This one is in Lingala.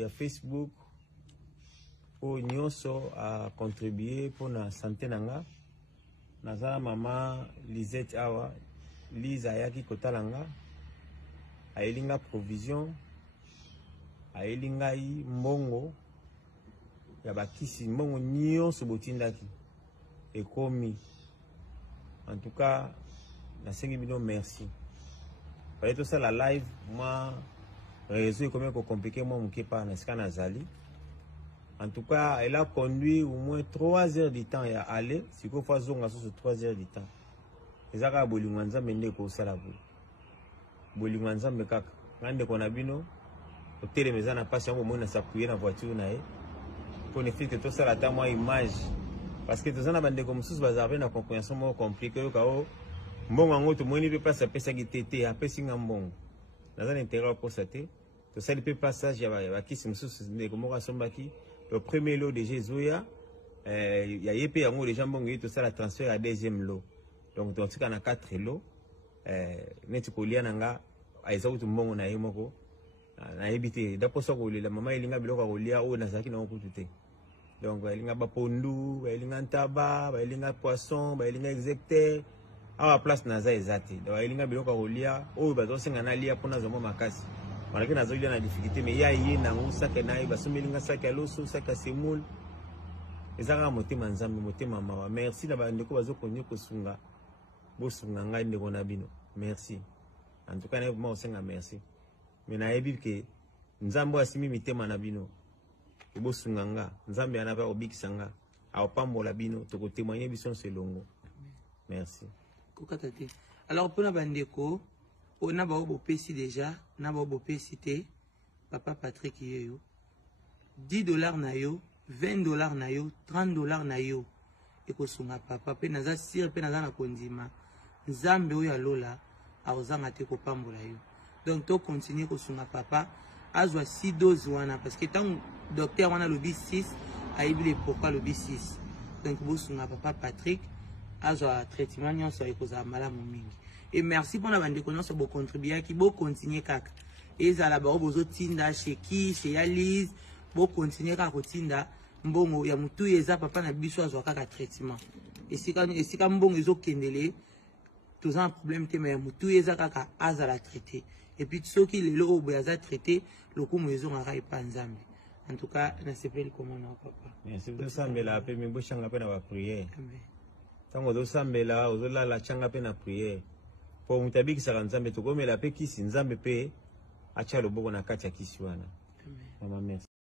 ya Facebook o nyonso a contribuer pour na santé nanga. Nazala mama Lisette awa Lisa ayaki kotalanga ayelinga provision ayelinga mbongo ya bakisi mbongo nyonso botindaki ekomi. En tout cas nasengi bino merci. Fallait tout ça la live moi réseau est combien compliqué moi mon kepa na sika nazali. En tout cas, elle a conduit au moins 3 heures du temps à aller. Si vous faites 3 heures du temps. Et ça, c'est Bolingwanza mende ko sala bu. Bolingwanza mekaka. Ngande kona bino. Hôtel meza na passe yango mona s'appuyer na voiture na e. Pour ne faire que tout ça la ta moi image. Parce que tout ça na bande comme sous bazarbe na compréhension mo compliqué yo kao. Mbongo ngo to moni pe passe pesa ki tete apesi ngambongo. Naza intérêt pour ça te. Tout ça le passage ya kisi msusu ne ko mo ka sombaki. Le premier lot de Jésus, il y a yépé yango les gens bon tout ça la transfert à deuxième lot. Donc dans ce cas on a 4 lots. Neti ko lia nanga aiza kutu mbongo na yemoko. Na yebité d'après ça ko la maman elinga biloko ko lia o na zaki na okutute. Donc elinga ba pondu, elinga ntaba, elinga poisson, elinga execteur. À la place na za ezati. Donc elinga biloko ko lia o ba zo senga na lia pona zo makasi. On a une difficulté, mais il y a un sac à naïf, un sac à l'eau, un sac à semoule. Et ça a monté manzam, monté maman. Merci d'avoir une découverte de Kosunga. Bosunga, merci. En tout cas, moi aussi, merci. Mais na ebi que nzambo asimi mitema na bino. Bosunga, nzambe anaba obikisanga. A pambola bino, to témoigner bison selongo. Merci. Alors pour la bandeko. On a beau PC déjà, on a beau PC papa Patrick yo. $10 na yo, $20 na yo, $30 na yo. Et ko sunga papa pe naza sir pe naza na kondima. Nzambe o ya lola azanga te ko pambola yo. Donc to continuer ko sunga papa azwa 6 doses wana parce que tant docteur wana lobi 6 aibile pourquoi lobi 6. Donc bo sunga papa Patrick azwa traitement nyonso e ko za malamu mingi. Et merci pour la bande de connaissances pour contribuer qui beau continuer kaka. Et ça la baro bozo tinda chez qui chez Yaliz beau continuer kaka tinda mbongo ya mutu yeza papa na biso azwa kaka traitement. Et si quand mbongo ezo kendele tous un problème te mais mutu yeza kaka azala traité. Et puis ceux qui le lo boyaza traité le coup mozo ngara epanzambe. En tout cas na sepeli comment na papa. Merci de sambela pe mbo changa pe na ba prière. Amen. Tango do sambela ozola la changa pe na prière. Pour mutabiki sa nzambe to komela pe kisi nzambe pe acha loboko na kati ya kisi wana. Amen. Mama merci.